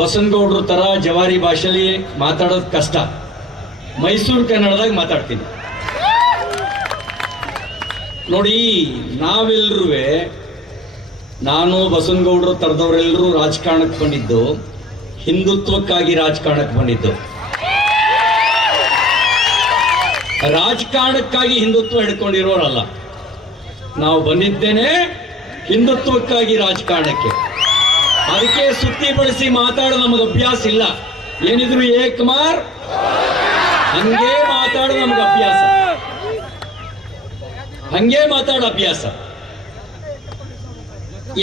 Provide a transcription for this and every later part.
ಬಸನಗೌಡ್ರ ತರ ಜವಾರಿ ಭಾಷೆಯಲ್ಲಿ ಮಾತಾಡೋದು ಕಷ್ಟ. ಮೈಸೂರು ಕನ್ನಡದಾಗ ಮಾತಾಡ್ತೀನಿ. ನೋಡಿ ನಾವೆಲ್ಲರೂ ನಾನು ಬಸನಗೌಡರು ತರದವರೆಲ್ಲರೂ ರಾಜಕಾರಣಕ್ಕೆ ಬಂದಿದ್ದು, ಹಿಂದುತ್ವಕ್ಕಾಗಿ ರಾಜಕಾರಣಕ್ಕೆ ಬಂದಿದ್ದು. ರಾಜಕಾರಣಕ್ಕಾಗಿ ಹಿಂದುತ್ವ ಹಿಡ್ಕೊಂಡಿರೋರಲ್ಲ. ನಾವು ಬಂದಿದ್ದೇನೆ ಹಿಂದುತ್ವಕ್ಕಾಗಿ ರಾಜಕಾರಣಕ್ಕೆ. ಅದಕ್ಕೆ ಸುತ್ತಿ ಬಳಸಿ ಮಾತಾಡೋ ನಮಗೆ ಅಭ್ಯಾಸ ಇಲ್ಲ. ಏನಿದ್ರು ಏ ಕುಮಾರ್ ಹಂಗೆ ಮಾತಾಡೋ ನಮ್ಗೆ ಅಭ್ಯಾಸ. ಹಂಗೆ ಮಾತಾಡೋ ಅಭ್ಯಾಸ.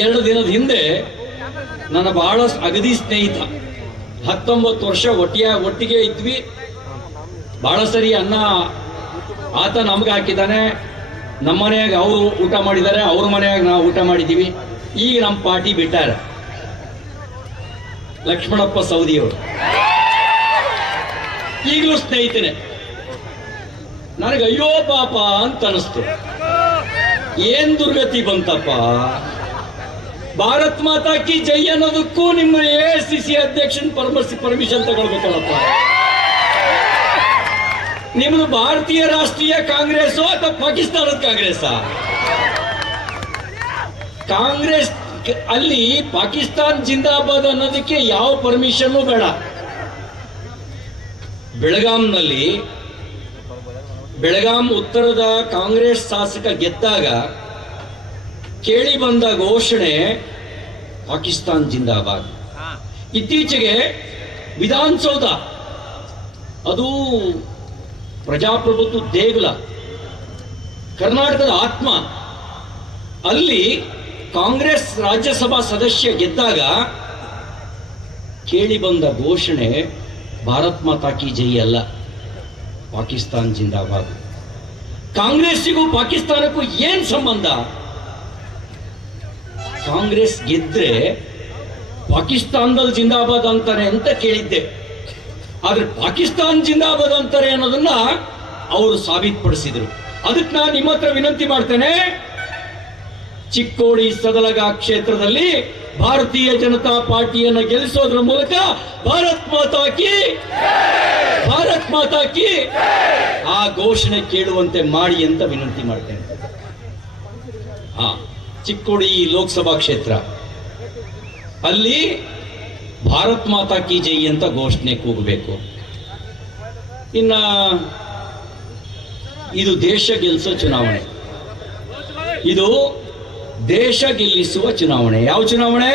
ಎರಡು ದಿನದ ಹಿಂದೆ ನನ್ನ ಬಹಳ ಅಗದಿ ಸ್ನೇಹಿತ, ಹತ್ತೊಂಬತ್ತು ವರ್ಷ ಒಟ್ಟಿಯ, ಒಟ್ಟಿಗೆ ಇದ್ವಿ. ಬಹಳ ಸರಿ ಅನ್ನ ಆತ ನಮ್ಗೆ ಹಾಕಿದ್ದಾನೆ. ನಮ್ಮ ಮನೆಯಾಗ ಅವರು ಊಟ ಮಾಡಿದ್ದಾರೆ, ಅವ್ರ ಮನೆಯಾಗ ನಾವು ಊಟ ಮಾಡಿದ್ದೀವಿ. ಈಗ ನಮ್ಮ ಪಾರ್ಟಿ ಬಿಟ್ಟಾರೆ. ಲಕ್ಷ್ಮಣಪ್ಪ ಸೌದಿಯವರು. ಈಗಲೂ ಸ್ನೇಹಿತನೆ ನನಗೆ ಅಯ್ಯೋ ಪಾಪ ಅಂತ ಅನಿಸ್ತು ಏನ್ ದುರ್ಗತಿ ಬಂತಪ್ಪ? ಭಾರತ್ ಮಾತಾ ಕಿ ಜೈ ಅನ್ನೋದಕ್ಕೂ ನಿಮ್ಮ ಎ ಸಿ ಸಿ ಅಧ್ಯಕ್ಷನ್ ಪರ್ಮಸ್ ಪರ್ಮಿಷನ್ ತಗೊಳ್ಬೇಕಲ್ಲಪ್ಪ. ನಿಮ್ದು ಭಾರತೀಯ ರಾಷ್ಟ್ರೀಯ ಕಾಂಗ್ರೆಸ್ ಅಥವಾ ಪಾಕಿಸ್ತಾನದ ಕಾಂಗ್ರೆಸ್ ಕಾಂಗ್ರೆಸ್ ಅಲ್ಲಿ ಪಾಕಿಸ್ತಾನ್ ಜಿಂದಾಬಾದ್ ಅನ್ನೋದಕ್ಕೆ ಯಾವ ಪರ್ಮಿಷನ್ ಬೇಡ. ಬೆಳಗಾಂನಲ್ಲಿ, ಬೆಳಗಾಂ ಉತ್ತರದ ಕಾಂಗ್ರೆಸ್ ಶಾಸಕ ಗೆದ್ದಾಗ ಕೇಳಿ ಬಂದ ಘೋಷಣೆ ಪಾಕಿಸ್ತಾನ್ ಜಿಂದಾಬಾದ್. ಇತ್ತೀಚೆಗೆ ವಿಧಾನಸೌಧ, ಅದು ಪ್ರಜಾಪ್ರಭುತ್ವ ದೇಗುಲ, ಕರ್ನಾಟಕದ ಆತ್ಮ, ಅಲ್ಲಿ ಕಾಂಗ್ರೆಸ್ ರಾಜ್ಯಸಭಾ ಸದಸ್ಯ ಗೆದ್ದಾಗ ಕೇಳಿ ಬಂದ ಘೋಷಣೆ, ಭಾರತ್ ಮಾತಾ ಕಿ ಜೈ ಅಲ್ಲ. ಪಾಕಿಸ್ತಾನ್ ಜಿಂದಾಬಾದ್. ಕಾಂಗ್ರೆಸ್ಸಿಗೂ ಪಾಕಿಸ್ತಾನಕ್ಕೂ ಏನ್ ಸಂಬಂಧ? ಕಾಂಗ್ರೆಸ್ ಗೆದ್ರೆ ಪಾಕಿಸ್ತಾನದಲ್ಲಿ ಜಿಂದಾಬಾದ್ ಅಂತಾರೆ ಅಂತ ಕೇಳಿದ್ದೆ. ಆದ್ರೆ ಪಾಕಿಸ್ತಾನ್ ಜಿಂದಾಬಾದ್ ಅಂತಾರೆ ಅನ್ನೋದನ್ನ ಅವರು ಸಾಬೀತುಪಡಿಸಿದ್ರು. ಅದಕ್ಕೆ ನಾನು ನಿಮ್ಮ ಹತ್ರ ವಿನಂತಿ ಮಾಡ್ತೇನೆ ಚಿಕ್ಕೋಡಿ ಸದಲಗ ಕ್ಷೇತ್ರದಲ್ಲಿ ಭಾರತೀಯ ಜನತಾ ಪಾರ್ಟಿಯನ್ನು ಗೆಲ್ಲಿಸೋದ್ರ ಮೂಲಕ ಭಾರತ್ ಮಾತಾ ಕಿ ಭಾರತ್ ಮಾತಾ ಕಿ ಆ ಘೋಷಣೆ ಕೇಳುವಂತೆ ಮಾಡಿ ಅಂತ ವಿನಂತಿ ಮಾಡ್ತೇನೆ. ಹಾ, ಚಿಕ್ಕೋಡಿ ಲೋಕಸಭಾ ಕ್ಷೇತ್ರ. ಅಲ್ಲಿ ಭಾರತ್ ಮಾತಾ ಕಿ ಜೈ ಅಂತ ಘೋಷಣೆ ಕೂಗಬೇಕು. ಇನ್ನ ಇದು ದೇಶ ಗೆಲ್ಲಿಸೋ ಚುನಾವಣೆ. ಇದು ದೇಶ ಗೆಲ್ಲಿಸುವ ಚುನಾವಣೆ. ಯಾವ ಚುನಾವಣೆ?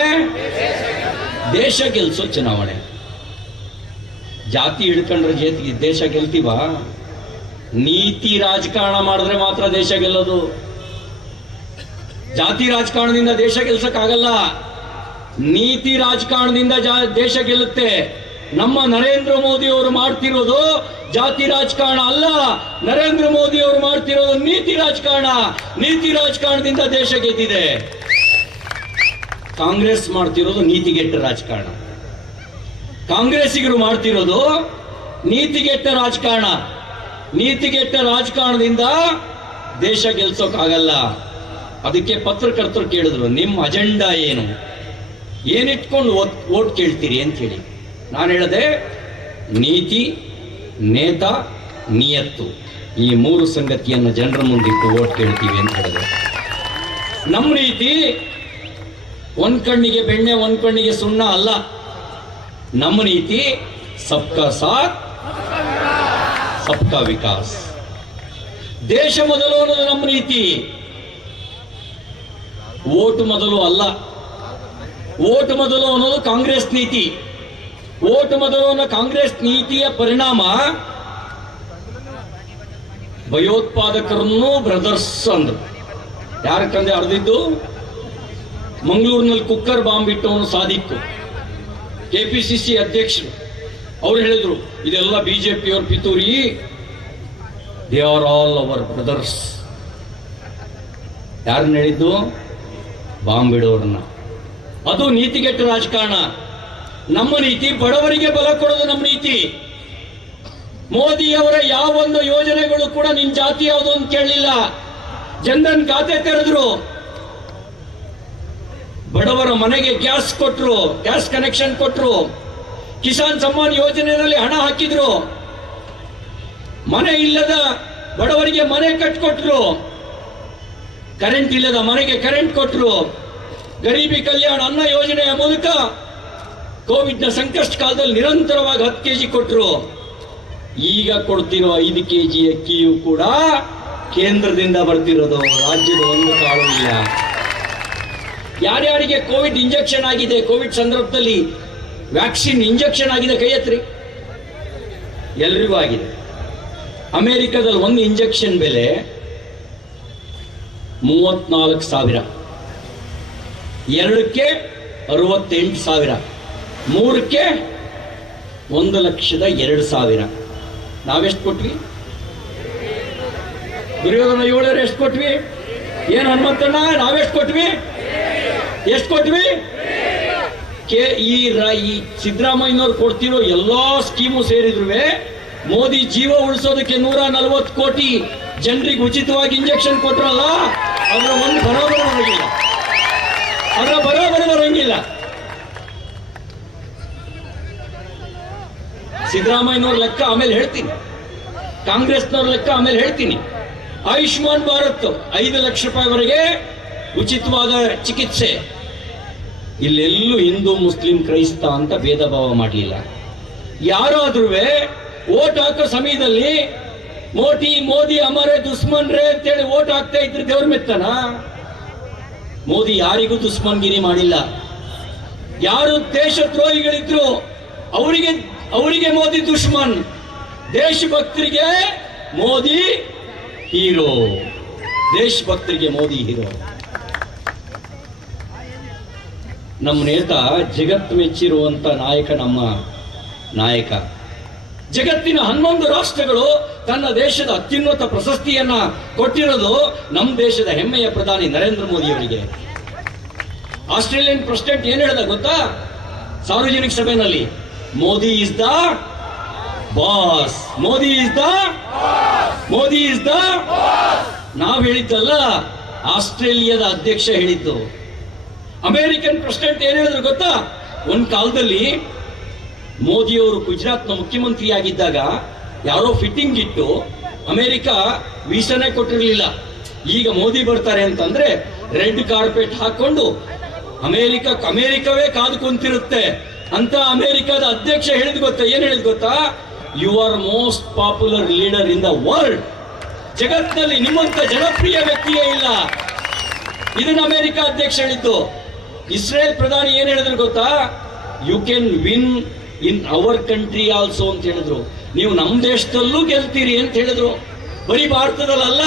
ದೇಶ ಗೆಲ್ಲಿಸೋ ಚುನಾವಣೆ. ಜಾತಿ ಹಿಡ್ಕೊಂಡ್ರೆ ಜೇತಿ ದೇಶ ಗೆಲ್ತೀವ? ನೀತಿ ರಾಜಕಾರಣ ಮಾಡಿದ್ರೆ ಮಾತ್ರ ದೇಶ ಗೆಲ್ಲೋದು. ಜಾತಿ ರಾಜಕಾರಣದಿಂದ ದೇಶ ಗೆಲ್ಸಕ್ಕಾಗಲ್ಲ. ನೀತಿ ರಾಜಕಾರಣದಿಂದ ದೇಶ ಗೆಲ್ಲುತ್ತೆ. ನಮ್ಮ ನರೇಂದ್ರ ಮೋದಿ ಅವರು ಮಾಡ್ತಿರೋದು ಜಾತಿ ರಾಜಕಾರಣ ಅಲ್ಲ. ನರೇಂದ್ರ ಮೋದಿ ಅವರು ಮಾಡ್ತಿರೋದು ನೀತಿ ರಾಜಕಾರಣ. ನೀತಿ ರಾಜಕಾರಣದಿಂದ ದೇಶ ಗೆದ್ದಿದೆ ಕಾಂಗ್ರೆಸ್ ಮಾಡ್ತಿರೋದು ನೀತಿಗೆಟ್ಟ ರಾಜಕಾರಣ. ಕಾಂಗ್ರೆಸ್ಸಿಗರು ಮಾಡ್ತಿರೋದು ನೀತಿಗೆಟ್ಟ ರಾಜಕಾರಣ. ನೀತಿಗೆಟ್ಟ ರಾಜಕಾರಣದಿಂದ ದೇಶ ಗೆಲ್ಸೋಕ್ಕಾಗಲ್ಲ ಅದಕ್ಕೆ ಪತ್ರಕರ್ತರು ಕೇಳಿದ್ರು, ನಿಮ್ಮ ಅಜೆಂಡಾ ಏನು? ಏನಿಟ್ಕೊಂಡು ಓಟ್ ಕೇಳ್ತೀರಿ ಅಂತ ಹೇಳಿ. ನಾನು ಹೇಳಿದೆ ನೀತಿ, ನೇತ, ನಿಯತ್ತು. ಈ ಮೂರು ಸಂಗತಿಯನ್ನು ಜನರ ಮುಂದಿಟ್ಟು ಓಟ್ ಕೇಳ್ತೀವಿ ಅಂತ ಹೇಳಿದೆ ನಮ್ಮ ರೀತಿ ಒಂದು ಕಣ್ಣಿಗೆ ಬೆಣ್ಣೆ, ಒಂದು ಕಣ್ಣಿಗೆ ಸುಣ್ಣ ಅಲ್ಲ. ನಮ್ಮ ರೀತಿ ಸಬ್ಕಾ ಸಾಥ್, ಸಬ್ಕಾ ವಿಕಾಸ್. ದೇಶ ಮೊದಲು ಅನ್ನೋದು ನಮ್ಮ ರೀತಿ. ಓಟು ಮೊದಲು ಅಲ್ಲ. ಓಟು ಮೊದಲು ಅನ್ನೋದು ಕಾಂಗ್ರೆಸ್ ನೀತಿ. ಓಟ್ ಮೊದಲು ಕಾಂಗ್ರೆಸ್ ನೀತಿಯ ಪರಿಣಾಮ ಭಯೋತ್ಪಾದಕರನ್ನು ಬ್ರದರ್ಸ್ ಅಂದ್ರು. ಯಾರ ತಂದೆ ಅರ್ದಿದ್ದು? ಮಂಗಳೂರಿನಲ್ಲಿ ಕುಕ್ಕರ್ ಬಾಂಬ್ ಇಟ್ಟವನು ಸಿ ಸಿ ಅಧ್ಯಕ್ಷರು. ಅವ್ರು ಹೇಳಿದ್ರು, ಇದೆಲ್ಲ ಬಿಜೆಪಿಯವ್ರ ಪಿತೂರಿ. They are all our brothers. ಯಾರನ್ನ ಹೇಳಿದ್ದು? ಬಾಂಬ್ ಇಡೋರನ್ನ ಅದು ನೀತಿಗೆಟ್ಟ ರಾಜಕಾರಣ. ನಮ್ಮ ನೀತಿ ಬಡವರಿಗೆ ಬಲ ಕೊಡೋದು ನಮ್ಮ ನೀತಿ. ಮೋದಿಯವರ ಯಾವೊಂದು ಯೋಜನೆಗಳು ಕೂಡ ನಿನ್ ಜಾತಿ ಯಾವುದು ಅಂತ ಕೇಳಲಿಲ್ಲ. ಜನ್ಧನ್ ಖಾತೆ ತೆರೆದ್ರು. ಬಡವರ ಮನೆಗೆ ಗ್ಯಾಸ್ ಕೊಟ್ರು, ಗ್ಯಾಸ್ ಕನೆಕ್ಷನ್ ಕೊಟ್ರು. ಕಿಸಾನ್ ಸಮ್ಮಾನ್ ಯೋಜನೆಯಲ್ಲಿ ಹಣ ಹಾಕಿದ್ರು. ಮನೆ ಇಲ್ಲದ ಬಡವರಿಗೆ ಮನೆ ಕಟ್ಕೊಟ್ರು. ಕರೆಂಟ್ ಇಲ್ಲದ ಮನೆಗೆ ಕರೆಂಟ್ ಕೊಟ್ರು. ಗರೀಬಿ ಕಲ್ಯಾಣ ಅನ್ನ ಯೋಜನೆಯ ಮೂಲಕ ಕೋವಿಡ್ನ ಸಂಕಷ್ಟ ಕಾಲದಲ್ಲಿ ನಿರಂತರವಾಗಿ ಹತ್ತು ಕೆಜಿ ಕೊಟ್ಟರು ಈಗ ಕೊಡ್ತಿರೋ ಐದು ಕೆಜಿ ಅಕ್ಕಿಯು ಕೂಡ ಕೇಂದ್ರದಿಂದ ಬರ್ತಿರೋದು, ರಾಜ್ಯದ ಒಂದು ಕಾಳು ಇಲ್ಲ. ಯಾರ್ಯಾರಿಗೆ ಕೋವಿಡ್ ಇಂಜೆಕ್ಷನ್ ಆಗಿದೆ, ಕೋವಿಡ್ ಸಂದರ್ಭದಲ್ಲಿ ವ್ಯಾಕ್ಸಿನ್ ಇಂಜೆಕ್ಷನ್ ಆಗಿದೆ ಕೈ ಎತ್ರಿ ಎಲ್ರಿಗೂ ಆಗಿದೆ. ಅಮೆರಿಕದಲ್ಲಿ ಒಂದು ಇಂಜೆಕ್ಷನ್ ಬೆಲೆ ಮೂವತ್ನಾಲ್ಕು ಸಾವಿರ. ಎರಡಕ್ಕೆ ಅರವತ್ತೆಂಟು ಸಾವಿರ. ಮೂರಕ್ಕೆ ಒಂದು ಲಕ್ಷದ ಎರಡು ಸಾವಿರ. ನಾವೆಷ್ಟು ಕೊಟ್ವಿ? ದುರ್ಯೋಧನ ಏಳರು ಎಷ್ಟು ಕೊಟ್ವಿ? ಏನು ಹನುಮಂತಣ್ಣ, ನಾವೆಷ್ಟು ಕೊಟ್ವಿ? ಎಷ್ಟು ಕೊಟ್ವಿ? ಕೆ ಈ ಈ ಸಿದ್ದರಾಮಯ್ಯನವ್ರು ಕೊಡ್ತಿರೋ ಎಲ್ಲಾ ಸ್ಕೀಮು ಸೇರಿದ್ರು ಮೋದಿ ಜೀವ ಉಳಿಸೋದಕ್ಕೆ ನೂರ ನಲವತ್ತು ಕೋಟಿ ಜನರಿಗೆ ಉಚಿತವಾಗಿ ಇಂಜೆಕ್ಷನ್ ಕೊಟ್ರಲ್ಲ, ಅದರ ಒಂದು ಬರೋಬರ ಬರೋಂಗಿಲ್ಲ. ಅದರ ಬರೋಬರ ಬರೋಂಗಿಲ್ಲ. ಸಿದ್ದರಾಮಯ್ಯನವ್ರ ಲೆಕ್ಕ ಆಮೇಲೆ ಹೇಳ್ತೀನಿ. ಕಾಂಗ್ರೆಸ್ನವ್ರ ಲೆಕ್ಕ ಆಮೇಲೆ ಹೇಳ್ತೀನಿ. ಆಯುಷ್ಮಾನ್ ಭಾರತ್ ಐದು ಲಕ್ಷ ರೂಪಾಯಿವರೆಗೆ ಉಚಿತವಾದ ಚಿಕಿತ್ಸೆ. ಇಲ್ಲೆಲ್ಲೂ ಹಿಂದೂ, ಮುಸ್ಲಿಂ, ಕ್ರೈಸ್ತ ಅಂತ ಭೇದ ಭಾವ ಮಾಡಲಿಲ್ಲ. ಯಾರಾದ್ರೂ ಓಟ್ ಹಾಕೋ ಸಮಯದಲ್ಲಿ ಮೋಟಿ ಮೋದಿ ಅಮರೇ ದುಸ್ಮನ್ ರೇ ಅಂತೇಳಿ ಓಟ್ ಹಾಕ್ತಾ ಇದ್ರೆ ದೇವ್ರ ಮೆತ್ತನ? ಮೋದಿ ಯಾರಿಗೂ ದುಶ್ಮನ್ಗಿರಿ ಮಾಡಿಲ್ಲ. ಯಾರು ದೇಶದ್ರೋಹಿಗಳಿದ್ರು ಅವರಿಗೆ ಅವರಿಗೆ ಮೋದಿ ದುಶ್ಮನ್. ದೇಶಭಕ್ತರಿಗೆ ಮೋದಿ ಹೀರೋ. ದೇಶಭಕ್ತರಿಗೆ ಮೋದಿ ಹೀರೋ. ನಮ್ಮ ನೇತ ಜಗತ್ ಮೆಚ್ಚಿರುವಂತ ನಾಯಕ ನಮ್ಮ ನಾಯಕ. ಜಗತ್ತಿನ ಹನ್ನೊಂದು ರಾಷ್ಟ್ರಗಳು ತನ್ನ ದೇಶದ ಅತ್ಯುನ್ನತ ಪ್ರಶಸ್ತಿಯನ್ನ ಕೊಟ್ಟಿರೋದು ನಮ್ಮ ದೇಶದ ಹೆಮ್ಮೆಯ ಪ್ರಧಾನಿ ನರೇಂದ್ರ ಮೋದಿ ಅವರಿಗೆ. ಆಸ್ಟ್ರೇಲಿಯನ್ ಪ್ರೆಸಿಡೆಂಟ್ ಏನ್ ಹೇಳ್ದ ಗೊತ್ತಾ? ಸಾರ್ವಜನಿಕ ಸಭೆಯಲ್ಲಿ. Modi is the boss Modi is the Modi is the ನಾವು ಹೇಳಿದ್ದಲ್ಲ, ಆಸ್ಟ್ರೇಲಿಯಾದ ಅಧ್ಯಕ್ಷ ಹೇಳಿದ್ದು. ಅಮೆರಿಕನ್ ಪ್ರೆಸಿಡೆಂಟ್ ಏನ್ ಹೇಳಿದ್ರು ಗೊತ್ತಾ? ಒಂದ್ ಕಾಲದಲ್ಲಿ ಮೋದಿಯವರು ಗುಜರಾತ್ನ ಮುಖ್ಯಮಂತ್ರಿಯಾಗಿದ್ದಾಗ ಯಾರೋ ಫಿಟ್ಟಿಂಗ್ ಇಟ್ಟು ಅಮೆರಿಕ ವೀಸನೇ ಕೊಟ್ಟಿರಲಿಲ್ಲ. ಈಗ ಮೋದಿ ಬರ್ತಾರೆ ಅಂತಂದ್ರೆ ರೆಡ್ ಕಾರ್ಪೆಟ್ ಹಾಕೊಂಡು ಅಮೆರಿಕ ಅಮೆರಿಕವೇ ಕಾದು ಕುಂತಿರುತ್ತೆ. ಅಂತ ಅಮೆರಿಕದ ಅಧ್ಯಕ್ಷ ಹೇಳಿದ್ ಗೊತ್ತಾ? ಏನ್ ಹೇಳಿದ್ ಗೊತ್ತಾ? You are most popular leader in the world ಜಗತ್ತಿನಲ್ಲಿ ನಿಮ್ಮಂತ ಜನಪ್ರಿಯ ವ್ಯಕ್ತಿಯೇ ಇಲ್ಲ. ಇದನ್ನ ಅಮೆರಿಕ ಅಧ್ಯಕ್ಷ ಹೇಳಿದ್ದು. ಇಸ್ರೇಲ್ ಪ್ರಧಾನಿ ಏನ್ ಹೇಳಿದ್ರು ಗೊತ್ತಾ? You can win in our country also ಅಂತ ಹೇಳಿದ್ರು. ನೀವು ನಮ್ಮ ದೇಶದಲ್ಲೂ ಗೆಲ್ತೀರಿ, ಅಂತ ಹೇಳಿದ್ರು. ಬರೀ ಭಾರತದಲ್ಲ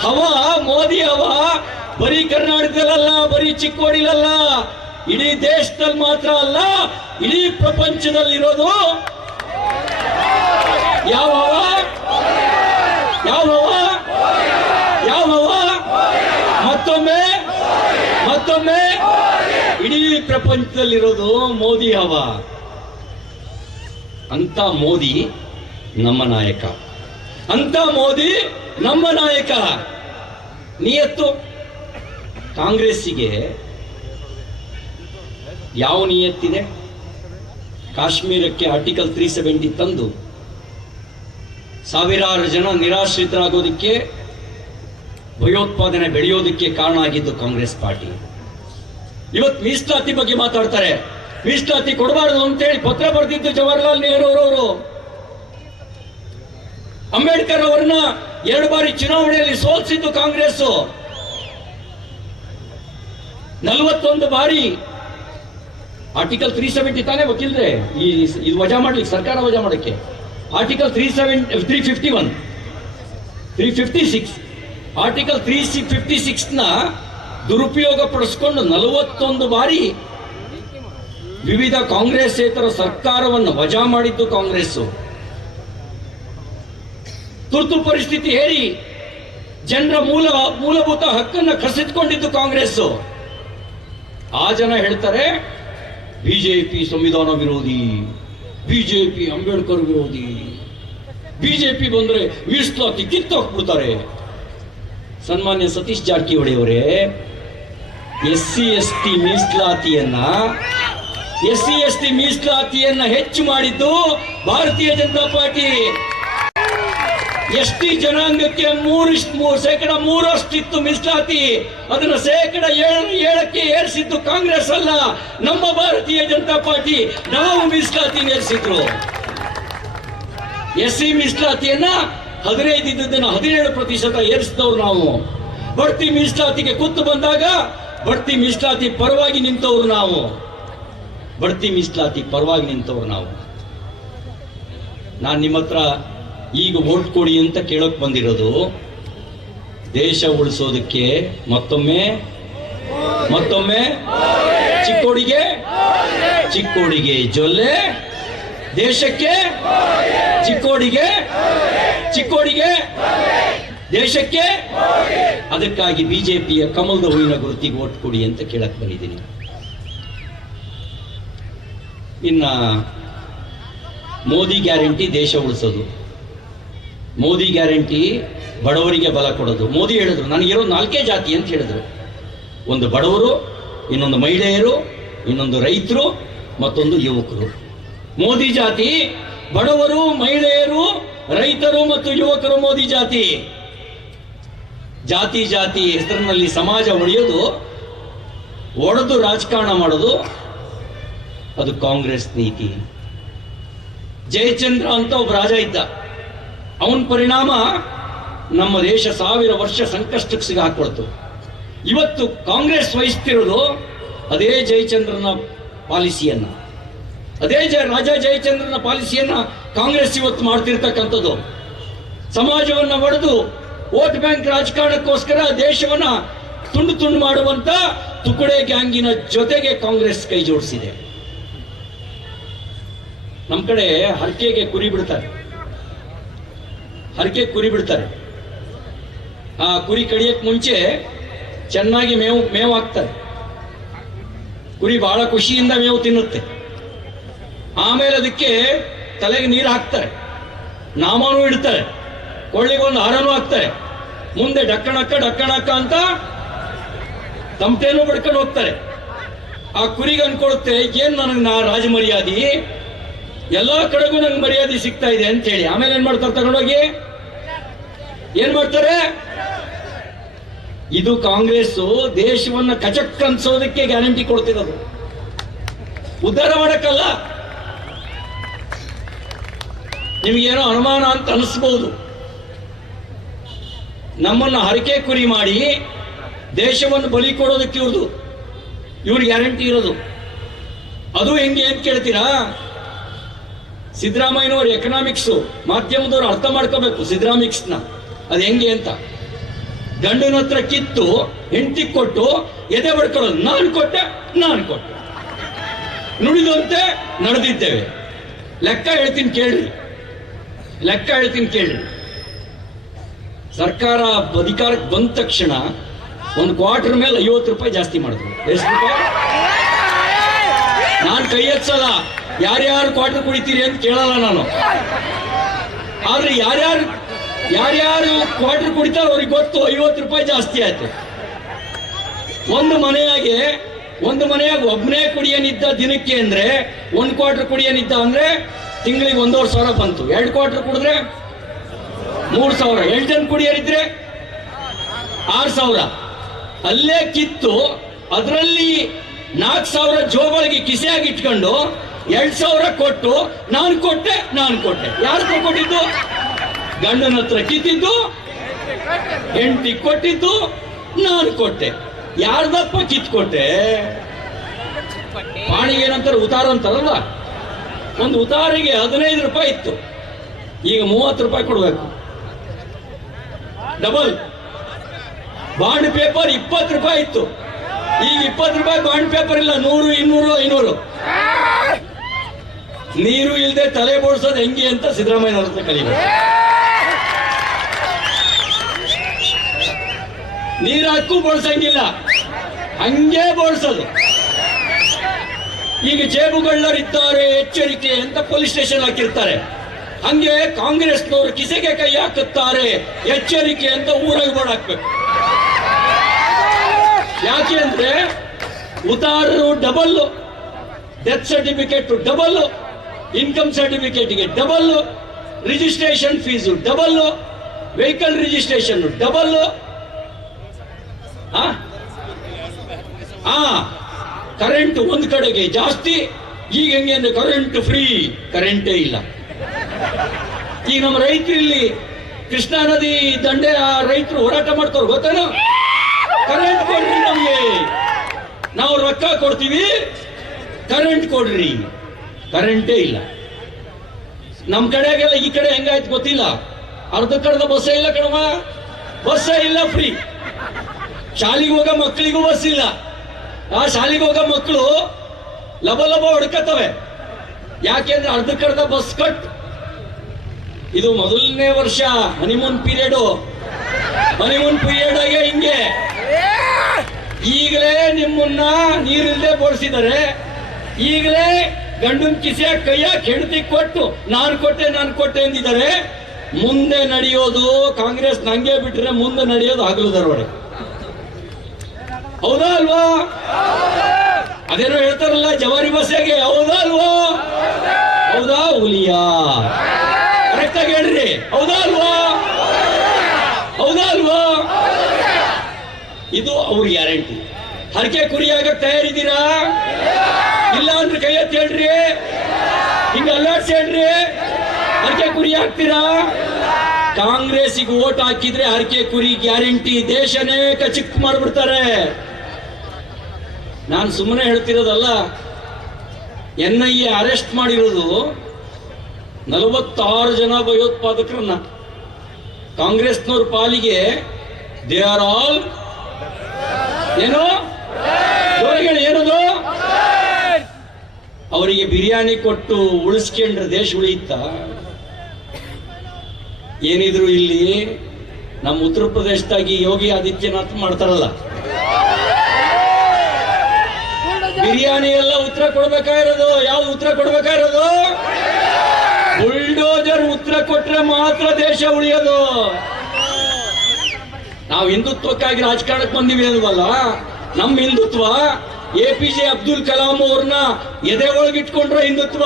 ಹವಾ, ಮೋದಿ ಹವಾ, ಬರೀ ಕರ್ನಾಟಕದಲ್ಲ ಬರೀ ಚಿಕ್ಕೋಡಿಲಲ್ಲ ಇಡೀ ದೇಶದಲ್ಲಿ ಮಾತ್ರ ಅಲ್ಲ, ಇಡೀ ಪ್ರಪಂಚದಲ್ಲಿರೋದು ಯಾವ ಹವಾ? ಯಾವ ಹವಾ? ಯಾವ ಮತ್ತೊಮ್ಮೆ ಮತ್ತೊಮ್ಮೆ ಇಡೀ ಪ್ರಪಂಚದಲ್ಲಿರೋದು ಮೋದಿ ಅವ ಅಂತ ಮೋದಿ ನಮ್ಮ ನಾಯಕ. ಅಂತ ಮೋದಿ ನಮ್ಮ ನಾಯಕ. ನಿಯತ್ತು. ಕಾಂಗ್ರೆಸ್ಸಿಗೆ ಯಾವ ನಿಯತ್ತಿದೆ? ಕಾಶ್ಮೀರಕ್ಕೆ ಆರ್ಟಿಕಲ್ ತ್ರೀ ಸೆವೆಂಟಿ ತಂದು ಸಾವಿರಾರು ಜನ ನಿರಾಶ್ರಿತರಾಗೋದಕ್ಕೆ, ಭಯೋತ್ಪಾದನೆ ಬೆಳೆಯೋದಕ್ಕೆ ಕಾರಣ ಆಗಿದ್ದು ಕಾಂಗ್ರೆಸ್ ಪಾರ್ಟಿ. ಇವತ್ತು ಮೀಸಲಾತಿ ಬಗ್ಗೆ ಮಾತಾಡ್ತಾರೆ. ಮೀಸಲಾತಿ ಕೊಡಬಾರದು ಅಂತೇಳಿ ಪತ್ರ ಬರೆದಿದ್ದು ಜವಾಹರಲಾಲ್ ನೆಹರು ಅವರು ಅಂಬೇಡ್ಕರ್ ಅವರನ್ನ ಎರಡು ಬಾರಿ ಚುನಾವಣೆಯಲ್ಲಿ ಸೋಲ್ಸಿದ್ದು ಕಾಂಗ್ರೆಸ್ ನಲವತ್ತೊಂದು ಬಾರಿ ಆರ್ಟಿಕಲ್ ತ್ರೀ ಸೆವೆಂಟಿ ತಾನೇ ವಕೀಲ್ರೆ, ಈ ಇದು ವಜಾ ಮಾಡ್ಲಿಕ್ಕೆ, ಸರ್ಕಾರ ವಜಾ ಮಾಡೋಕ್ಕೆ. Article three seven three fifty one three fifty six article three C fifty ಸಿಕ್ಸ್ನ ದುರುಪಯೋಗ ಪಡಿಸ್ಕೊಂಡು ನಲವತ್ತೊಂದು ಬಾರಿ ವಿವಿಧ ಕಾಂಗ್ರೆಸ್ಸೇತರ ಸರ್ಕಾರವನ್ನು ವಜಾ ಮಾಡಿದ್ದು ಕಾಂಗ್ರೆಸ್ ತುರ್ತು ಪರಿಸ್ಥಿತಿ ಹೇರಿ, ಜನರ ಮೂಲ, ಮೂಲಭೂತ ಹಕ್ಕನ್ನು ಕಸಿದುಕೊಂಡಿದ್ದು ಕಾಂಗ್ರೆಸ್ ಆ ಜನ ಹೇಳ್ತಾರೆ ಬಿಜೆಪಿ ಸಂವಿಧಾನ ವಿರೋಧಿ, ಬಿಜೆಪಿ ಅಂಬೇಡ್ಕರ್ ವಿರೋಧಿ. ಬಿಜೆಪಿ ಬಂದ್ರೆ ಮೀಸಲಾತಿ ಕಿತ್ತೋಗ್ಬಿಡ್ತಾರೆ ಸನ್ಮಾನ್ಯ ಸತೀಶ್ ಜಾರಕಿಹೊಳಿ ಅವರೇ ಎಸ್ ಸಿ ಎಸ್ ಟಿ ಮೀಸಲಾತಿಯನ್ನ ಎಸ್ ಸಿ ಎಸ್ ಟಿ ಮೀಸಲಾತಿಯನ್ನ ಹೆಚ್ಚು ಮಾಡಿದ್ದು ಭಾರತೀಯ ಜನತಾ ಪಾರ್ಟಿ. ಎಸ್ ಟಿ ಜನಾಂಗಕ್ಕೆ ಮೂರು ಶೇಕಡ ಮೂರಷ್ಟಿತ್ತು ಮೀಸಲಾತಿ. ಅದನ್ನ ಶೇಕಡ ಏಳು ಏಳಕ್ಕೆ ಏರಿಸಿದ್ದು ಕಾಂಗ್ರೆಸ್ ಅಲ್ಲ, ನಮ್ಮ ಭಾರತೀಯ ಜನತಾ ಪಾರ್ಟಿ. ನಾವು ಮೀಸಲಾತಿ ಏರಿಸಿದ್ರು. ಎಸ್ ಸಿ ಮೀಸಲಾತಿಯನ್ನ ಹದಿನೈದು ಇದ್ದದನ್ನ ಹದಿನೇಳು ಪ್ರತಿಶತ ಏರಿಸಿದವ್ರು ನಾವು. ಬಡ್ತಿ ಮೀಸಲಾತಿಗೆ ಕುತ್ತು ಬಂದಾಗ ಬಡ್ತಿ ಮೀಸಲಾತಿ ಪರವಾಗಿ ನಿಂತವರು ನಾವು. ಬಡ್ತಿ ಮೀಸಲಾತಿ ಪರವಾಗಿ ನಿಂತವರು ನಾವು. ನಾನು ನಿಮ್ಮ ಹತ್ರ ಈಗ ಓಟ್ ಕೊಡಿ ಅಂತ ಕೇಳೋಕೆ ಬಂದಿರೋದು. ದೇಶ ಉಳಿಸೋದಕ್ಕೆ ಮತ್ತೊಮ್ಮೆ ಮತ್ತೊಮ್ಮೆ ಚಿಕ್ಕೋಡಿಗೆ ಚಿಕ್ಕೋಡಿಗೆ ಜೊಲ್ಲೆ, ದೇಶಕ್ಕೆ ಚಿಕ್ಕೋಡಿಗೆ ಚಿಕ್ಕೋಡಿಗೆ ದೇಶಕ್ಕೆ. ಅದಕ್ಕಾಗಿ ಬಿಜೆಪಿಯ ಕಮಲದ ಹೂವಿನ ಗುರುತಿಗೆ ಓಟ್ ಕೊಡಿ ಅಂತ ಕೇಳಕ್ ಬಂದಿದ್ದೀನಿ. ಇನ್ನ ಮೋದಿ ಗ್ಯಾರಂಟಿ ದೇಶ ಉಳಿಸೋದು. ಮೋದಿ ಗ್ಯಾರಂಟಿ ಬಡವರಿಗೆ ಬಲ ಕೊಡೋದು. ಮೋದಿ ಹೇಳಿದ್ರು ನನಗಿರೋ ನಾಲ್ಕೇ ಜಾತಿ ಅಂತ ಹೇಳಿದ್ರು. ಒಂದು ಬಡವರು, ಇನ್ನೊಂದು ಮಹಿಳೆಯರು, ಇನ್ನೊಂದು ರೈತರು, ಮತ್ತೊಂದು ಯುವಕರು. ಮೋದಿ ಜಾತಿ, ಬಡವರು, ಮಹಿಳೆಯರು, ರೈತರು ಮತ್ತು ಯುವಕರು ಮೋದಿ ಜಾತಿ. ಜಾತಿ ಜಾತಿ ಹೆಸರಿನಲ್ಲಿ ಸಮಾಜ ಒಡೆಯೋದು ಒಡೆದು ರಾಜಕಾರಣ ಮಾಡೋದು, ಅದು ಕಾಂಗ್ರೆಸ್ ನೀತಿ. ಜಯಚಂದ್ರ ಅಂತ ಒಬ್ಬ ರಾಜ ಇದ್ದ. ಅವನ ಪರಿಣಾಮ ನಮ್ಮ ದೇಶ ಸಾವಿರ ವರ್ಷ ಸಂಕಷ್ಟಕ್ಕೆ ಸಿಗಾಕೊಳ್ತು. ಇವತ್ತು ಕಾಂಗ್ರೆಸ್ ವಹಿಸ್ತಿರೋದು ಅದೇ ಜಯಚಂದ್ರನ ಪಾಲಿಸಿಯನ್ನ. ಅದೇ ಜಯ ರಾಜ ಜಯಚಂದ್ರನ ಪಾಲಿಸಿಯನ್ನ ಕಾಂಗ್ರೆಸ್ ಇವತ್ತು ಮಾಡ್ತಿರ್ತಕ್ಕಂಥದ್ದು. ಸಮಾಜವನ್ನ ಒಡೆದು ವೋಟ್ ಬ್ಯಾಂಕ್ ರಾಜಕಾರಣಕ್ಕೋಸ್ಕರ ದೇಶವನ್ನ ತುಂಡು ತುಂಡು ಮಾಡುವಂತ ತುಕುಡೆ ಗ್ಯಾಂಗಿನ ಜೊತೆಗೆ ಕಾಂಗ್ರೆಸ್ ಕೈ ಜೋಡಿಸಿದೆ. ನಮ್ಮ ಕಡೆ ಹರಕೆಗೆ ಕುರಿ ಬಿಡ್ತಾರೆ. ಹರಕೆ ಕುರಿ ಬಿಡ್ತಾರೆ. ಆ ಕುರಿ ಕಡಿಯಕ್ ಮುಂಚೆ ಚೆನ್ನಾಗಿ ಮೇವು ಮೇವು ಹಾಕ್ತಾರೆ. ಕುರಿ ಬಹಳ ಖುಷಿಯಿಂದ ಮೇವು ತಿನ್ನುತ್ತೆ. ಆಮೇಲೆ ಅದಕ್ಕೆ ತಲೆಗೆ ನೀರು ಹಾಕ್ತಾರೆ. ನಾಮನೂ ಇಡ್ತಾರೆ. ಕೊಳ್ಳಿಗೊಂದು ಹಾರನೂ ಹಾಕ್ತಾರೆ. ಮುಂದೆ ಡಕ್ಕಣಕ್ಕ ಡಕ್ಕಣಕ್ಕ ಅಂತ ತಮಟೆನೂ ಬಡ್ಕೊಂಡು ಹೋಗ್ತಾರೆ. ಆ ಕುರಿಗೆ ಅನ್ಕೊಳುತ್ತೆ ಏನ್ ನನಗೆ ನಾ ರಾಜಮರ್ಯಾದಿ? ಎಲ್ಲಾ ಕಡೆಗೂ ನಂಗೆ ಮರ್ಯಾದೆ ಸಿಗ್ತಾ ಇದೆ ಅಂತ ಹೇಳಿ. ಆಮೇಲೆ ಏನ್ ಮಾಡ್ತಾರೆ, ತಗೊಂಡೋಗಿ ಏನ್ ಮಾಡ್ತಾರೆ? ಇದು ಕಾಂಗ್ರೆಸ್ ದೇಶವನ್ನ ಕಚಕ್ ಅನ್ಸೋದಕ್ಕೆ ಗ್ಯಾರಂಟಿ ಕೊಡ್ತಿರೋದು. ಉದ್ಧಾರ ಮಾಡಕ್ಕಲ್ಲ. ನಿಮಗೇನೋ ಅನುಮಾನ ಅಂತ ಅನಿಸ್ಬಹುದು ನಮ್ಮನ್ನ ಹರಕೆ ಕುರಿ ಮಾಡಿ ದೇಶವನ್ನು ಬಲಿ ಕೊಡೋದಕ್ಕೆ ಇವ್ರದು. ಇವ್ರ ಗ್ಯಾರಂಟಿ ಇರೋದು. ಅದು ಹೆಂಗೆ ಅಂತ ಕೇಳ್ತೀರಾ? ಸಿದ್ದರಾಮಯ್ಯನವ್ರ ಎಕನಾಮಿಕ್ಸ್ ಮಾಧ್ಯಮದವ್ರು ಅರ್ಥ ಮಾಡ್ಕೋಬೇಕು ಸಿದ್ದರಾಮಿಕ್ಸ್ನ ಅದು ಹೆಂಗೆ ಅಂತ? ಗಂಡನ ಹತ್ರ ಕಿತ್ತು, ಹೆಂಡತಿ ಕೊಟ್ಟು, ಎದೆ ಬಡ್ಕೊಳ್ಳೋದು ನಾನು ಕೊಟ್ಟೆ ನಾನು ಕೊಟ್ಟೆ. ನುಡಿದಂತೆ ನಡೆದಿದ್ದೇವೆ. ಲೆಕ್ಕ ಹೇಳ್ತೀನಿ ಕೇಳ್ರಿ. ಲೆಕ್ಕ ಹೇಳ್ತೀನಿ ಕೇಳ್ರಿ. ಸರ್ಕಾರ ಅಧಿಕಾರಕ್ಕೆ ಬಂದ ತಕ್ಷಣ ಒಂದು ಕ್ವಾರ್ಟರ್ ಮೇಲೆ ಐವತ್ತು ರೂಪಾಯಿ ಜಾಸ್ತಿ ಮಾಡಿದ್ರು. ಎಷ್ಟು ರೂಪಾಯಿ? ನಾನು ಕೈ ಹಚ್ಚಲ್ಲ ಯಾರ್ಯಾರು ಕ್ವಾರ್ಟರ್ ಕುಡಿತೀರಿ ಅಂತ ಕೇಳಲ್ಲ ನಾನು. ಆದ್ರೆ ಯಾರ್ಯಾರು ಯಾರ್ಯಾರು ಕ್ವಾರ್ಟರ್ ಕುಡಿತಾರೋ ಅವ್ರಿಗೆ ಗೊತ್ತು, ಐವತ್ತು ರೂಪಾಯಿ ಜಾಸ್ತಿ ಆಯ್ತು. ಒಂದು ಮನೆಯಾಗೆ, ಒಂದು ಮನೆಯಾಗ ಒಬ್ಬನೇ ಕುಡಿಯನಿದ್ದ ದಿನಕ್ಕೆ ಅಂದ್ರೆ, ಒಂದು ಕ್ವಾರ್ಟರ್ ಕುಡಿಯನಿದ್ದ ಅಂದ್ರೆ ತಿಂಗಳಿಗೆ ಒಂದೂವರೆ ಸಾವಿರ ಬಂತು. ಎರಡು ಕ್ವಾರ್ಟರ್ ಕುಡಿದ್ರೆ ಮೂರು ಸಾವಿರ. ಎಂಟು ಜನ ಕುಡಿಯರಿದ್ರೆ? ಆರು ಸಾವಿರ. ಅಲ್ಲೇ ಕಿತ್ತು, ಅದರಲ್ಲಿ ನಾಲ್ಕು ಸಾವಿರ ಜೋಬಳಿಗೆ ಕಿಸೆಯಾಗಿ ಇಟ್ಕೊಂಡು, ಎರಡ್ ಸಾವಿರ ಕೊಟ್ಟು, ನಾನು ಕೊಟ್ಟೆ ನಾನು ಕೊಟ್ಟೆ. ಯಾರು ಕೊಟ್ಟಿದ್ದು? ಗಂಡನ ಹತ್ರ ಕಿತ್ತಿದ್ದು, ಹೆಂಡತಿ ಕೊಟ್ಟಿದ್ದು, ನಾನು ಕೊಟ್ಟೆ. ಯಾರ್ದಪ್ಪ ಕಿತ್ಕೊಟ್ಟೆ? ಪಾಣಿಗೆ ಏನಂತಾರೆ? ಉತಾರ ಅಂತಾರಲ್ಲ? ಒಂದು ಉತಾರಿಗೆ ಹದಿನೈದು ರೂಪಾಯಿ ಇತ್ತು. ಈಗ ಮೂವತ್ತು ರೂಪಾಯಿ ಕೊಡಬೇಕು. ಡಬಲ್. ಬಾಂಡ್ ಪೇಪರ್ ಇಪ್ಪತ್ತು ರೂಪಾಯಿ ಇತ್ತು. ಈಗ ಇಪ್ಪತ್ತು ರೂಪಾಯಿ ಬಾಂಡ್ ಪೇಪರ್ ಇಲ್ಲ. ನೂರು, ಇನ್ನೂರು, ಐನೂರು. ನೀರು ಇಲ್ಲದೆ ತಲೆ ಬೋಡ್ಸೋದು ಹೆಂಗೆ ಅಂತ ಸಿದ್ದರಾಮಯ್ಯ ಹತ್ರ ನೀರು ಹಾಕು ಬೋಳ್ಸಂಗಿಲ್ಲ. ಹಂಗೆ ಬೋಳ್ಸೋದು. ಈಗ ಜೇಬುಗಳ್ಳರಿದ್ದಾರೆ, ಎಚ್ಚರಿಕೆ ಅಂತ ಪೊಲೀಸ್ ಸ್ಟೇಷನ್ ಹಾಕಿರ್ತಾರೆ. ಹಂಗೆ ಕಾಂಗ್ರೆಸ್ನವರು ಕಿಸೆಗೆ ಕೈ ಹಾಕುತ್ತಾರೆ, ಎಚ್ಚರಿಕೆ ಅಂತ ಊರಾಗಿ ಬೋರ್ಡ್ ಹಾಕ್ಬೇಕು. ಯಾಕೆ ಅಂದ್ರೆ ಉದಾರರು double death certificate double income ಸರ್ಟಿಫಿಕೇಟ್ಗೆ double registration fees double vehicle registration double ಆ? ಕರೆಂಟ್ ಒಂದು ಕಡೆಗೆ ಜಾಸ್ತಿ, ಈಗ ಹೆಂಗೆ ಅಂದ್ರೆ ಕರೆಂಟ್ ಫ್ರೀ ಕರೆಂಟೇ ಇಲ್ಲ. ಈಗ ನಮ್ಮ ರೈತರಲ್ಲಿ ಕೃಷ್ಣಾ ನದಿ ದಂಡೆ ಆ ರೈತರು ಹೋರಾಟ ಮಾಡ್ತಾರೆ ಗೊತ್ತೇನು? ಕರೆಂಟ್ ಕೊಡ್ರಿ ನಮ್ಗೆ. ನಾವು ರೊಕ್ಕ ಕೊಡ್ತೀವಿ ಕರೆಂಟ್ ಕೊಡ್ರಿ. ಕರೆಂಟೇ ಇಲ್ಲ. ನಮ್ ಕಡೆಗೆಲ್ಲ ಈ ಕಡೆ ಹೆಂಗಾಯ್ತು ಗೊತ್ತಿಲ್ಲ. ಅರ್ಧ ಅರ್ಧಕ್ಕರ್ಧ ಬಸ್ಸೇ ಇಲ್ಲ ಕಣವ ಬಸ್ಸೇ ಇಲ್ಲ ಫ್ರೀ ಶಾಲೆಗೆ ಹೋಗ ಮಕ್ಕಳಿಗೂ ಬಸ್ ಇಲ್ಲ. ಆ ಶಾಲೆಗೆ ಹೋಗ ಮಕ್ಕಳು ಲಬ ಲಬ ಹೊಡ್ಕತ್ತವೆ. ಯಾಕೆಂದ್ರೆ ಅರ್ಧಕ್ಕರ್ಧ ಬಸ್ ಕಟ್. ಇದು ಮೊದಲನೇ ವರ್ಷ ಹನಿಮೂನ್ ಪೀರಿಯಡ್ ಹನಿಮೂನ್ ಪೀರಿಯಡ್ ಆಗಿ ಹಿಂಗೆ. ಈಗಲೇ ನಿಮ್ಮನ್ನ ನೀರಿಲ್ಲದೆ ಬೋಡಿಸಿದರೆ ಈಗಲೇ ಗಂಡನ ಕಿಸೆಯ ಕೈಯ ಕೆಣತಿ ಕೊಟ್ಟು, ನಾನು ಕೊಟ್ಟೆ ನಾನು ಕೊಟ್ಟೆ ಎಂದಿದ್ದಾರೆ ಮುಂದೆ ನಡೆಯೋದು ಕಾಂಗ್ರೆಸ್ ನಂಗೆ ಬಿಟ್ಟರೆ ಮುಂದೆ ನಡೆಯೋದು ಹಗಲು ದರೋಡೆ ಹೌದಾ ಅಲ್ವಾ? ಅದೇನೋ ಹೇಳ್ತಾರಲ್ಲ, ಜವಾರಿ ಬಸ್ಸಾಗೆ, ಹೌದಾ ಅಲ್ವಾ? ಹೌದಾ ಹುಲಿಯಾ? ಕರೆಕ್ಟ್ ಆಗಿ ಹೇಳ್ರಿ. ಹೌದಾ ಅಲ್ವಾ? ಹೌದಾ ಅಲ್ವಾ? ಇದು ಅವ್ರ ಗ್ಯಾರಂಟಿ ಹರಕೆ ಕುರಿ ಆಗಕ್ ತಯಾರಿದ್ದೀರಾ? ಇಲ್ಲ ಅಂದ್ರೆ ಕೈ ಎತ್ತಿ ಹೇಳ್ರಿ. ಹಿಂಗ ಅಲ್ಲಾಡ್ಸಿ ಹೇಳ್ರಿ. ಹರಕೆ ಕುರಿ ಹಾಕ್ತೀರಾ? ಕಾಂಗ್ರೆಸ್ಸಿಗೆ ಓಟ್ ಹಾಕಿದ್ರೆ ಹರಕೆ ಕುರಿ ಗ್ಯಾರಂಟಿ ದೇಶನೇ ಕಚಿಕ್ ಮಾಡ್ಬಿಡ್ತಾರೆ. ನಾನು ಸುಮ್ಮನೆ ಹೇಳ್ತಿರೋದಲ್ಲ ಎನ್ ಐ ಎ ಅರೆಸ್ಟ್ ಮಾಡಿರೋದು ನಲವತ್ತಾರು ಜನ ಭಯೋತ್ಪಾದಕರನ್ನ. ಕಾಂಗ್ರೆಸ್ನವ್ರ ಪಾಲಿಗೆ ದೇ ಆರ್ ಆಲ್ ಏನು? ಏನದು? ಅವರಿಗೆ ಬಿರಿಯಾನಿ ಕೊಟ್ಟು ಉಳಿಸ್ಕೊಂಡ್ರೆ ದೇಶ ಉಳಿಯುತ್ತ? ಏನಿದ್ರು ಇಲ್ಲಿ ನಮ್ಮ ಉತ್ತರ ಪ್ರದೇಶದಾಗಿ ಯೋಗಿ ಆದಿತ್ಯನಾಥ್ ಮಾಡ್ತಾರಲ್ಲ. ಬಿರಿಯಾನಿ ಎಲ್ಲ ಉತ್ತರ ಕೊಡ್ಬೇಕಾಗಿರೋದು. ಯಾವ ಉತ್ತರ ಕೊಡ್ಬೇಕಾಗಿರೋದು? ಬುಲ್ಡೋಜರ್ ಉತ್ತರ ಕೊಟ್ರೆ ಮಾತ್ರ ದೇಶ ಉಳಿಯೋದು. ನಾವು ಹಿಂದುತ್ವಕ್ಕಾಗಿ ರಾಜಕಾರಣಕ್ಕೆ ಬಂದಿವಿ ಅಲ್ವಲ್ಲ ನಮ್ಮ Hindutva A P J Abdul Kalam ಅವ್ರನ್ನ ಎದೆ ಒಳಗಿಟ್ಕೊಂಡ್ರೆ ಹಿಂದುತ್ವ,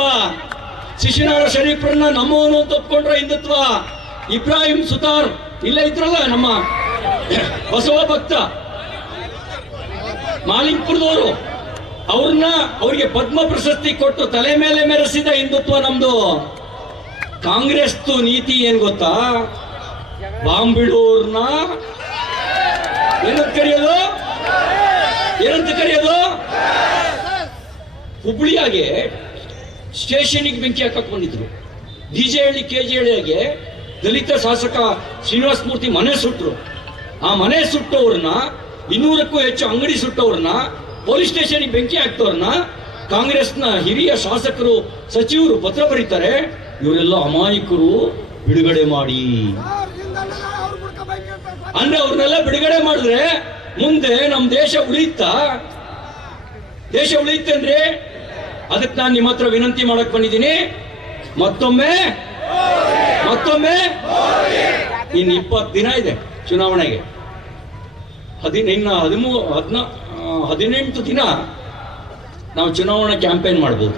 ಶಿಶುನಾಳ ಶರೀಫ್ರನ್ನ ನಮ್ಮವನು ಅಂತ ಹಿಂದುತ್ವ. ಇಬ್ರಾಹಿಂ ಸುತಾರ್ ಇಲ್ಲ ಇದ್ರಲ್ಲ ನಮ್ಮ ಬಸವ ಭಕ್ತ ಮಾಲಿಂಗ್ಪುರದವರು. ಅವ್ರನ್ನ ಅವ್ರಿಗೆ ಪದ್ಮ ಪ್ರಶಸ್ತಿ ಕೊಟ್ಟು ತಲೆ ಮೇಲೆ ಮೆರೆಸಿದ ಹಿಂದುತ್ವ ನಮ್ದು. ಕಾಂಗ್ರೆಸ್ ನೀತಿ ಏನ್ ಗೊತ್ತಾ? ಬಾಂಬಿಡೋರ್ನ ಏನಂತ ಕರೆಯೋದು? ಏನಂತ ಕರೆಯೋದು? ಹುಬ್ಳಿಯಾಗೆ ಸ್ಟೇಷನ್ಗೆ ಬೆಂಕಿ ಹಾಕಕ್ D J Halli, K J ಹಳ್ಳಿಯಾಗೆ ದಲಿತ ಶಾಸಕ ಶ್ರೀನಿವಾಸ ಮೂರ್ತಿ ಮನೆ ಸುಟ್ಟರು ಆ ಮನೆ ಸುಟ್ಟವ್ರನ್ನ ಇನ್ನೂರಕ್ಕೂ ಹೆಚ್ಚು ಅಂಗಡಿ ಸುಟ್ಟವ್ರನ್ನ ಪೊಲೀಸ್ ಸ್ಟೇಷನ್ಗೆ ಬೆಂಕಿ ಹಾಕ್ತವ್ರನ್ನ ಕಾಂಗ್ರೆಸ್ನ ಹಿರಿಯ ಶಾಸಕರು, ಸಚಿವರು ಪತ್ರ ಬರೀತಾರೆ, ಇವರೆಲ್ಲ ಅಮಾಯಕರು, ಬಿಡುಗಡೆ ಮಾಡಿ. ಅಂದ್ರೆ ಅವ್ರನ್ನೆಲ್ಲ ಬಿಡುಗಡೆ ಮಾಡಿದ್ರೆ ಮುಂದೆ ನಮ್ಮ ದೇಶ ಉಳಿಯುತ್ತಾ? ದೇಶ ಉಳಿಯುತ್ತೇನ್ರಿ ಅದಕ್ಕೆ ನಾನು ನಿಮ್ಮ ಹತ್ರ ವಿನಂತಿ ಮಾಡಕ್ ಬಂದಿದ್ದೀನಿ. ಮತ್ತೊಮ್ಮೆ ಮತ್ತೊಮ್ಮೆ, ಇನ್ನು ಇಪ್ಪತ್ತು ದಿನ ಇದೆ ಚುನಾವಣೆಗೆ. ಹದಿನ ಇನ್ನು ಹದಿಮೂ ಹದಿನ ಹದಿನೆಂಟು ದಿನ ನಾವು ಚುನಾವಣಾ ಕ್ಯಾಂಪೇನ್ ಮಾಡ್ಬೋದು.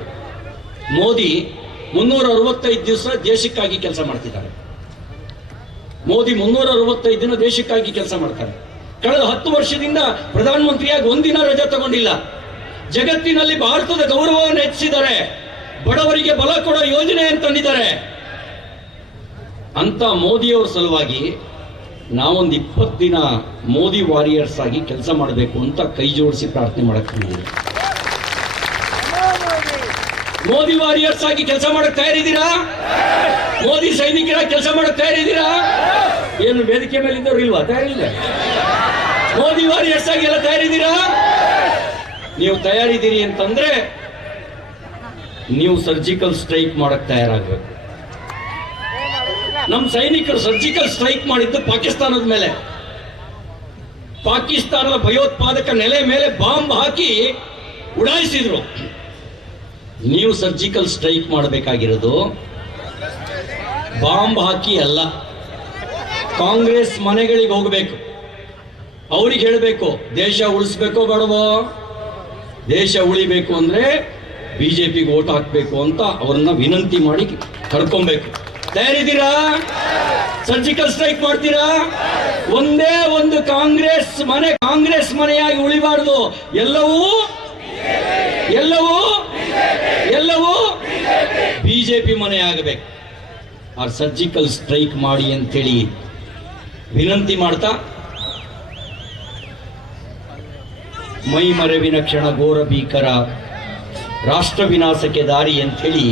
ಮೋದಿ ಮುನ್ನೂರ ಅರವತ್ತೈದು ದಿವಸ ದೇಶಕ್ಕಾಗಿ ಕೆಲಸ ಮಾಡ್ತಿದ್ದಾರೆ. ಮೋದಿ ಮುನ್ನೂರ ಅರವತ್ತೈದು ದಿನ ದೇಶಕ್ಕಾಗಿ ಕೆಲಸ ಮಾಡ್ತಾರೆ. ಕಳೆದ ಹತ್ತು ವರ್ಷದಿಂದ ಪ್ರಧಾನಮಂತ್ರಿಯಾಗಿ ಒಂದಿನ ರಜೆ ತಗೊಂಡಿಲ್ಲ. ಜಗತ್ತಿನಲ್ಲಿ ಭಾರತದ ಗೌರವವನ್ನು ಹೆಚ್ಚಿಸಿದ್ದಾರೆ. ಬಡವರಿಗೆ ಬಲ ಕೊಡೋ ಯೋಜನೆ ಅಂತಂದಿದ್ದಾರೆ. ಅಂತ ಮೋದಿಯವರ ಸಲುವಾಗಿ ನಾವೊಂದು ಇಪ್ಪತ್ತು ದಿನ ಮೋದಿ ವಾರಿಯರ್ಸ್ ಆಗಿ ಕೆಲಸ ಮಾಡಬೇಕು ಅಂತ ಕೈ ಜೋಡಿಸಿ ಪ್ರಾರ್ಥನೆ ಮಾಡಕ್ ಬಂದಿದ್ದೀನಿ ಮೋದಿ ವಾರಿಯರ್ಸ್ ಆಗಿ ಕೆಲಸ ಮಾಡಕ್ಕೆ ತಯಾರಿದ್ದೀರಾ? ಮೋದಿ ಸೈನಿಕರ ಕೆಲಸ ಮಾಡಕ್ಕೆ ತಯಾರಿದ್ದೀರಾ? ಏನು ವೇದಿಕೆ ಮೇಲೆ ಇದ್ದವ್ರು ಇಲ್ವಾ? ತಯಾರಿಲ್ಲ. ಮೋದಿ ವಾರಿಯರ್ಸ್ ಆಗಿ ಎಲ್ಲ ತಯಾರಿದ್ದೀರಾ? ನೀವು ತಯಾರಿದ್ದೀರಿ ಅಂತಂದ್ರೆ ನೀವು ಸರ್ಜಿಕಲ್ ಸ್ಟ್ರೈಕ್ ಮಾಡಕ್ಕೆ ತಯಾರಾಗಬೇಕು. ನಮ್ಮ ಸೈನಿಕರು ಸರ್ಜಿಕಲ್ ಸ್ಟ್ರೈಕ್ ಮಾಡಿದ್ದು ಪಾಕಿಸ್ತಾನದ ಮೇಲೆ. ಪಾಕಿಸ್ತಾನದ ಭಯೋತ್ಪಾದಕ ನೆಲೆ ಮೇಲೆ ಬಾಂಬ್ ಹಾಕಿ ಉಡಾಯಿಸಿದ್ರು. ನೀವು ಸರ್ಜಿಕಲ್ ಸ್ಟ್ರೈಕ್ ಮಾಡಬೇಕಾಗಿರೋದು ಬಾಂಬ್ ಹಾಕಿ ಅಲ್ಲ. ಕಾಂಗ್ರೆಸ್ ಮನೆಗಳಿಗೆ ಹೋಗಬೇಕು. ಅವ್ರಿಗೆ ಹೇಳಬೇಕು, ದೇಶ ಉಳಿಸ್ಬೇಕೋ ಬೇಡವೋ? ದೇಶ ಉಳಿಬೇಕು ಅಂದ್ರೆ ಬಿಜೆಪಿಗೆ ಓಟ್ ಹಾಕಬೇಕು ಅಂತ ಅವ್ರನ್ನ ವಿನಂತಿ ಮಾಡಿ ಕರ್ಕೊಬೇಕು ತಯಾರಿದ್ದೀರಾ? ಸರ್ಜಿಕಲ್ ಸ್ಟ್ರೈಕ್ ಮಾಡ್ತೀರಾ? ಒಂದೇ ಒಂದು ಕಾಂಗ್ರೆಸ್ ಮನೆ, ಕಾಂಗ್ರೆಸ್ ಮನೆಯಾಗಿ ಉಳಿಬಾರ್ದು. ಎಲ್ಲವೂ? ಎಲ್ಲವೂ? ಎಲ್ಲವೂ? ಬಿಜೆಪಿ ಮನೆ ಆಗಬೇಕು. ಆ ಸರ್ಜಿಕಲ್ ಸ್ಟ್ರೈಕ್ ಮಾಡಿ ಅಂತೇಳಿ ವಿನಂತಿ ಮಾಡ್ತಾ, ಮೈ ಮರವಿನ ಕ್ಷಣ ಘೋರ ಭೀಕರ ರಾಷ್ಟ್ರ ವಿನಾಶಕ್ಕೆ ದಾರಿ ಅಂಥೇಳಿ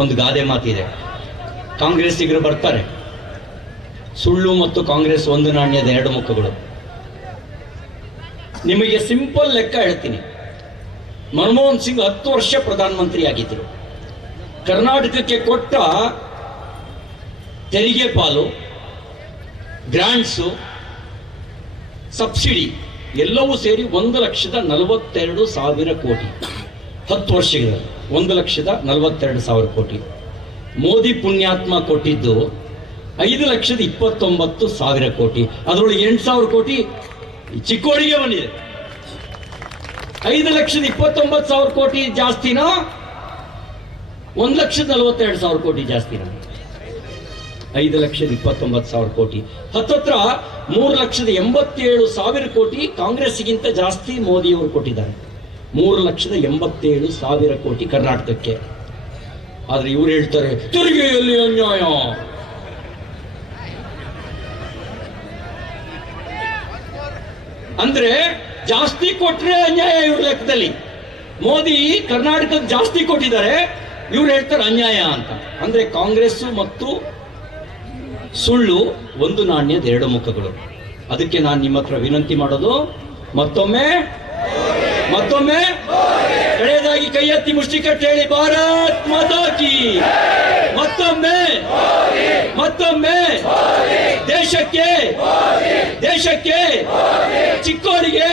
ಒಂದು ಗಾದೆ ಮಾತಿದೆ. ಕಾಂಗ್ರೆಸ್ಸಿಗರು ಬರ್ತಾರೆ. ಸುಳ್ಳು ಮತ್ತು ಕಾಂಗ್ರೆಸ್ ಒಂದು ನಾಣ್ಯದ ಎರಡು ಮುಖಗಳು. ನಿಮಗೆ ಸಿಂಪಲ್ ಲೆಕ್ಕ ಹೇಳ್ತೀನಿ. ಮನಮೋಹನ್ ಸಿಂಗ್ ಹತ್ತು ವರ್ಷ ಪ್ರಧಾನಮಂತ್ರಿ ಆಗಿದ್ದರು ಕರ್ನಾಟಕಕ್ಕೆ ಕೊಟ್ಟ ತೆರಿಗೆ ಪಾಲು, ಗ್ರಾಂಟ್ಸು, ಸಬ್ಸಿಡಿ ಎಲ್ಲವೂ ಸೇರಿ ಒಂದು ಲಕ್ಷದ ನಲವತ್ತೆರಡು ಸಾವಿರ ಕೋಟಿ. ಹತ್ತು ವರ್ಷಗಳಲ್ಲಿ ಒಂದು ಲಕ್ಷದ ನಲವತ್ತೆರಡು ಸಾವಿರ ಕೋಟಿ. ಮೋದಿ ಪುಣ್ಯಾತ್ಮ ಕೊಟ್ಟಿದ್ದು ಐದು ಲಕ್ಷದ ಇಪ್ಪತ್ತೊಂಬತ್ತು ಸಾವಿರ ಕೋಟಿ. ಅದರೊಳಗೆ ಎಂಟು ಸಾವಿರ ಕೋಟಿ ಚಿಕ್ಕೋಡಿಗೆ ಬಂದಿದೆ. ಐದು ಲಕ್ಷದ ಇಪ್ಪತ್ತೊಂಬತ್ತು ಸಾವಿರ ಕೋಟಿ ಜಾಸ್ತಿನಾ? ಒಂದು ಲಕ್ಷದ ನಲವತ್ತೆರಡು ಸಾವಿರ ಕೋಟಿ ಜಾಸ್ತಿನಾ? ಐದು ಲಕ್ಷದ ಇಪ್ಪತ್ತೊಂಬತ್ತು ಸಾವಿರ ಕೋಟಿ. ಹತ್ತತ್ರ ಮೂರು ಲಕ್ಷದ ಎಂಬತ್ತೇಳು ಸಾವಿರ ಕೋಟಿ ಕಾಂಗ್ರೆಸ್ಗಿಂತ ಜಾಸ್ತಿ ಮೋದಿಯವರು ಕೊಟ್ಟಿದ್ದಾರೆ. ಮೂರು ಲಕ್ಷದ ಎಂಬತ್ತೇಳು ಸಾವಿರ ಕೋಟಿ ಕರ್ನಾಟಕಕ್ಕೆ. ಆದ್ರೆ ಇವ್ರು ಹೇಳ್ತಾರೆ ತೆರಿಗೆಯಲ್ಲಿ ಅನ್ಯಾಯ? ಅಂದ್ರೆ ಜಾಸ್ತಿ ಕೊಟ್ರೆ ಅನ್ಯಾಯ ಇವ್ರ ಲೆಕ್ಕದಲ್ಲಿ. ಮೋದಿ ಕರ್ನಾಟಕದ ಜಾಸ್ತಿ ಕೊಟ್ಟಿದ್ದಾರೆ, ಇವ್ರು ಹೇಳ್ತಾರೆ ಅನ್ಯಾಯ ಅಂತ. ಅಂದ್ರೆ ಕಾಂಗ್ರೆಸ್ ಮತ್ತು ಸುಳ್ಳು ಒಂದು ನಾಣ್ಯದ ಎರಡು ಮುಖಗಳು. ಅದಕ್ಕೆ ನಾನು ನಿಮ್ಮ ಹತ್ರ ವಿನಂತಿ ಮಾಡೋದು, ಮತ್ತೊಮ್ಮೆ ಮತ್ತೊಮ್ಮೆ ಕಡೆಯದಾಗಿ ಕೈ ಎತ್ತಿ ಮುಷ್ಟಿ ಕಟ್ಟಿ ಹೇಳಿ ಭಾರತ್ ಮಾತಾ ಕಿ ಮತ್ತೊಮ್ಮೆ ಮತ್ತೊಮ್ಮೆ ದೇಶಕ್ಕೆ ದೇಶಕ್ಕೆ ಚಿಕ್ಕೋಡಿಗೆ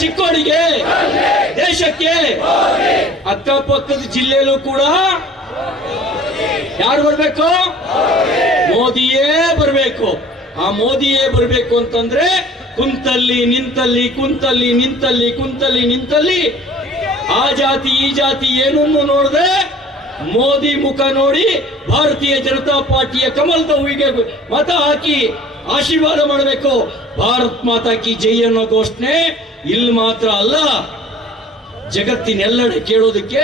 ಚಿಕ್ಕೋಡಿಗೆ ದೇಶಕ್ಕೆ ಅಕ್ಕಪಕ್ಕದ ಜಿಲ್ಲೆಯಲ್ಲೂ ಕೂಡ ಯಾರು ಬರ್ಬೇಕು? ಮೋದಿಯೇ ಬರಬೇಕು. ಆ ಮೋದಿಯೇ ಬರಬೇಕು ಅಂತಂದ್ರೆ ಕುಂತಲ್ಲಿ ನಿಂತಲ್ಲಿ ಕುಂತಲ್ಲಿ ನಿಂತಲ್ಲಿ ಕುಂತಲ್ಲಿ ನಿಂತಲ್ಲಿ ಆ ಜಾತಿ, ಈ ಜಾತಿ ಏನನ್ನು ನೋಡದೆ ಮೋದಿ ಮುಖ ನೋಡಿ ಭಾರತೀಯ ಜನತಾ ಪಾರ್ಟಿಯ ಕಮಲದ ಹೂವಿಗೆ ಮತ ಹಾಕಿ ಆಶೀರ್ವಾದ ಮಾಡಬೇಕು. ಭಾರತ್ ಮಾತಾ ಕಿ ಜೈ ಅನ್ನೋ ಘೋಷಣೆ ಇಲ್ಲಿ ಮಾತ್ರ ಅಲ್ಲ, ಜಗತ್ತಿನೆಲ್ಲೆಡೆ ಕೇಳೋದಕ್ಕೆ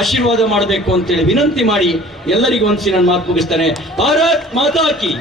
ಆಶೀರ್ವಾದ ಮಾಡಬೇಕು ಅಂತೇಳಿ ವಿನಂತಿ ಮಾಡಿ ಎಲ್ಲರಿಗೂ ಒಂದ್ಸಿ ನನ್ನ ಮಾತು ಮುಗಿಸ್ತಾನೆ. ಭಾರತ್ ಮಾತಾ ಕಿ